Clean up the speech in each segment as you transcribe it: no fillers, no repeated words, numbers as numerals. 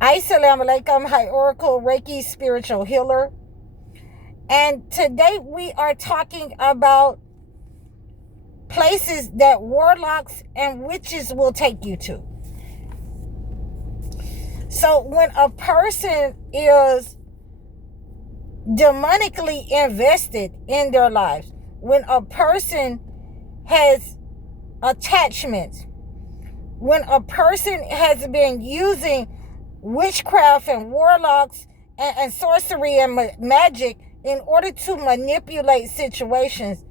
Assalamu alaikum, Hi Oracle Reiki spiritual healer. And today we are talking about places that warlocks and witches will take you to. So when a person is demonically invested in their lives, when a person has attachments, when a person has been using witchcraft and warlocks and sorcery and magic in order to manipulate situations,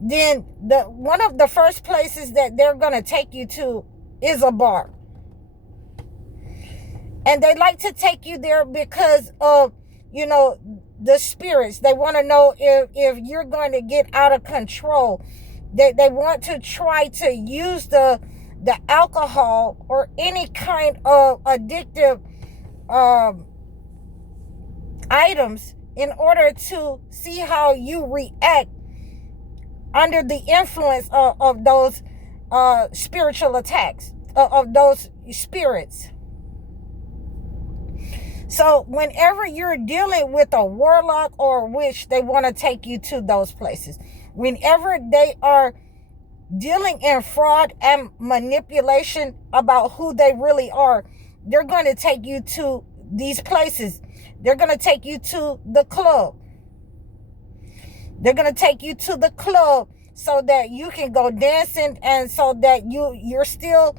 then one of the first places that they're going to take you to is a bar. And they like to take you there because of, the spirits. They want to know if you're going to get out of control. They want to try to use the alcohol or any kind of addictive items in order to see how you react under the influence of those spiritual attacks, of those spirits. So whenever you're dealing with a warlock or a witch, they want to take you to those places. Whenever they are dealing in fraud and manipulation about who they really are, they're going to take you to these places. They're going to take you to the club. They're going to take you to the club so that you can go dancing, and so that you're still,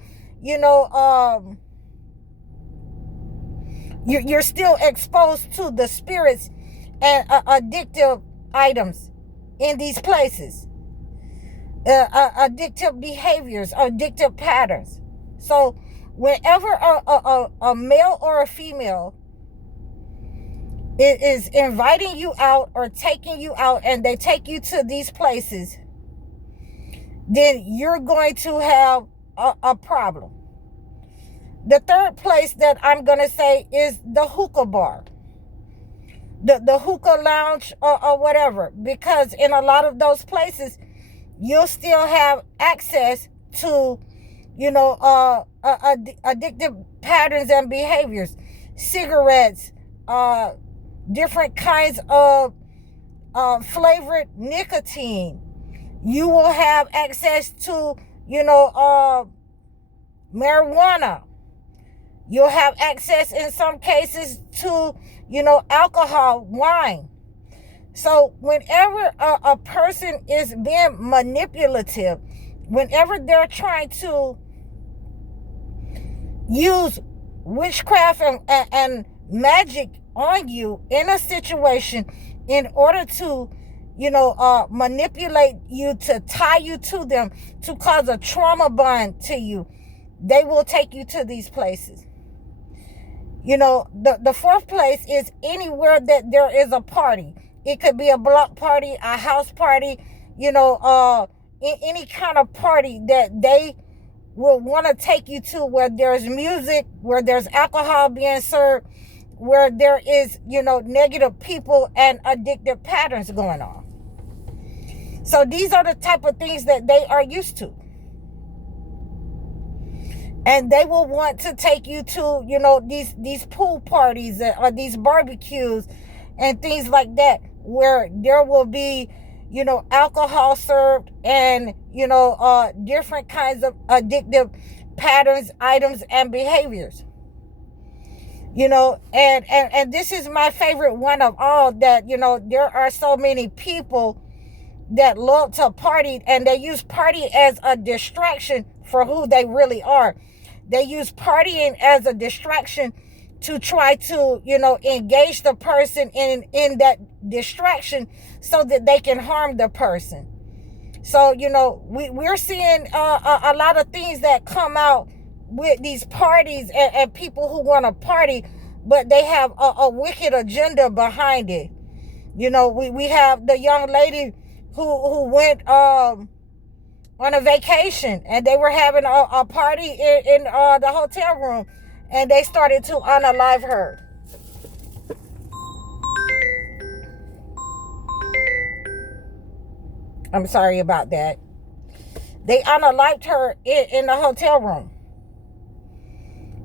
you're still exposed to the spirits and addictive items in these places. Addictive behaviors, addictive patterns. So whenever a male or a female is inviting you out or taking you out, and they take you to these places, then you're going to have a problem. The third place that I'm going to say is the hookah bar, the hookah lounge, or whatever, because in a lot of those places, you'll still have access to, addictive patterns and behaviors, cigarettes, different kinds of flavored nicotine. You will have access to, marijuana. You'll have access in some cases to, alcohol, wine. So whenever a person is being manipulative, whenever they're trying to use witchcraft and magic on you in a situation in order to, manipulate you, to tie you to them, to cause a trauma bond to you, they will take you to these places. The fourth place is anywhere that there is a party. It could be a block party, a house party, any kind of party that they will want to take you to, where there's music, where there's alcohol being served, where there is, negative people and addictive patterns going on. So these are the type of things that they are used to. And they will want to take you to, these pool parties or these barbecues and things like that, where there will be, alcohol served and, different kinds of addictive patterns, items, and behaviors. And this is my favorite one of all, that, there are so many people that love to party, and they use party as a distraction for who they really are. They use partying as a distraction to try to, engage the person in that distraction so that they can harm the person. So, we're seeing a lot of things that come out with these parties and people who want to party, but they have a wicked agenda behind it. We have the young lady who went on a vacation, and they were having a party in the hotel room, and they started to unalive her. I'm sorry about that. They unalived her in the hotel room.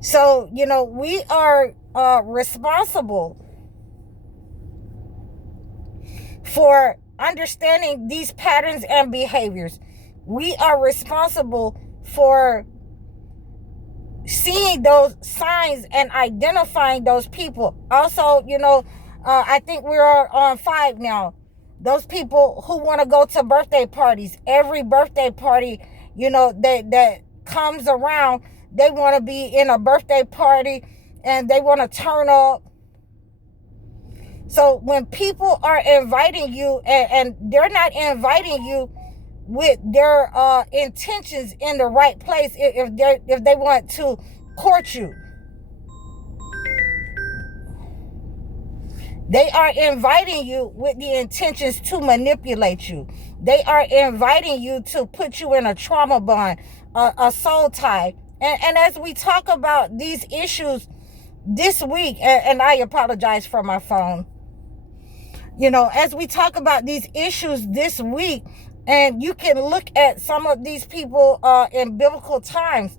So, we are responsible for understanding these patterns and behaviors. We are responsible for seeing those signs and identifying those people. Also, I think we're on 5 now. Those people who want to go to birthday parties, every birthday party, that comes around, they want to be in a birthday party and they want to turn up. So when people are inviting you and they're not inviting you with their intentions in the right place, if they want to court you, they are inviting you with the intentions to manipulate you. They are inviting you to put you in a trauma bond, a soul tie. And as we talk about these issues this week, and I apologize for my phone, as we talk about these issues this week, and you can look at some of these people in biblical times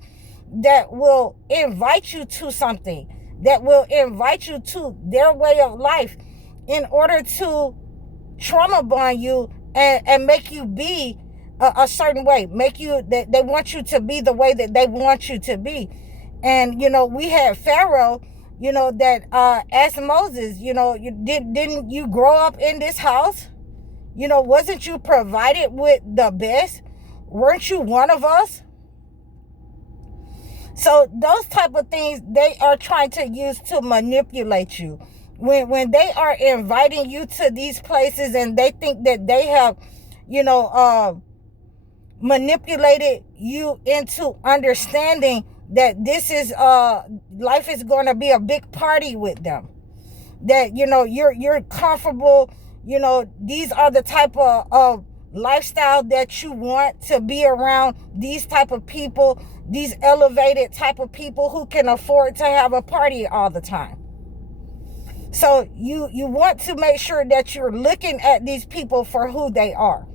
that will invite you to something, that will invite you to their way of life in order to trauma bond you and make you be a certain way, they want you to be the way that they want you to be. And, we had Pharaoh, that asked Moses, didn't you grow up in this house? Wasn't you provided with the best? Weren't you one of us? So those type of things they are trying to use to manipulate you. When they are inviting you to these places and they think that they have, manipulated you into understanding that this is life is going to be a big party with them, that you're comfortable, these are the type of lifestyle that you want to be around, these type of people, these elevated type of people who can afford to have a party all the time. So you want to make sure that you're looking at these people for who they are.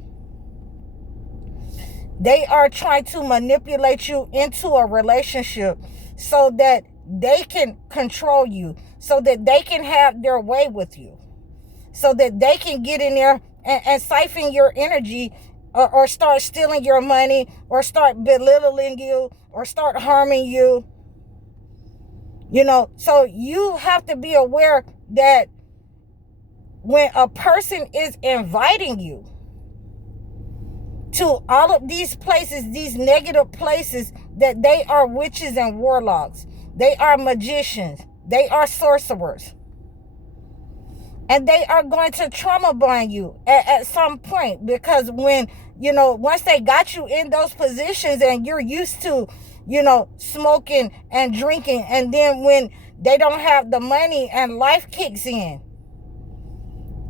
They are trying to manipulate you into a relationship so that they can control you, so that they can have their way with you, so that they can get in there and siphon your energy, or start stealing your money, or start belittling you, or start harming you. So you have to be aware that when a person is inviting you to all of these places, these negative places, that they are witches and warlocks, they are magicians, they are sorcerers, and they are going to trauma bond you at some point. Because when, once they got you in those positions and you're used to, smoking and drinking, and then when they don't have the money and life kicks in,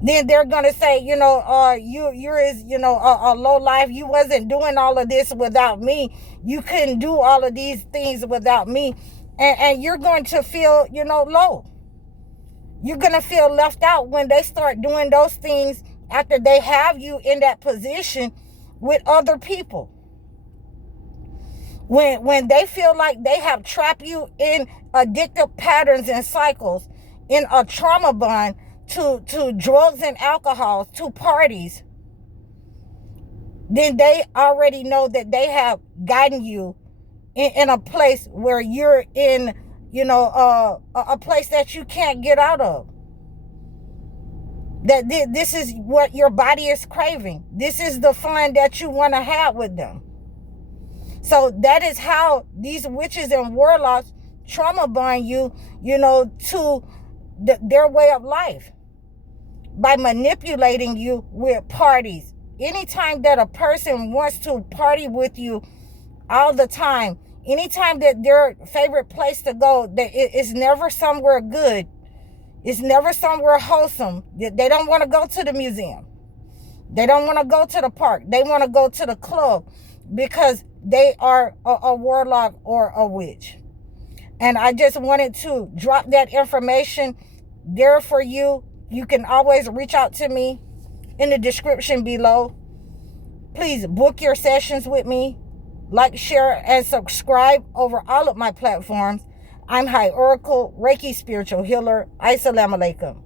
then they're going to say, you're a low life. You wasn't doing all of this without me. You couldn't do all of these things without me. And you're going to feel, low. You're going to feel left out when they start doing those things after they have you in that position with other people. When they feel like they have trapped you in addictive patterns and cycles, in a trauma bond, to drugs and alcohol, to parties, then they already know that they have gotten you in a place where you're in, a place that you can't get out of. That this is what your body is craving. This is the fun that you want to have with them. So that is how these witches and warlocks trauma bond you, to their way of life, by manipulating you with parties. Anytime that a person wants to party with you all the time, anytime that their favorite place to go, it's never somewhere good, it's never somewhere wholesome. They don't want to go to the museum, they don't want to go to the park, they want to go to the club, because they are a warlock or a witch. And I just wanted to drop that information there for you. You can always reach out to me in the description below. Please book your sessions with me. Like, share, and subscribe over all of my platforms. I'm High Oracle, Reiki Spiritual Healer. Assalamu alaikum.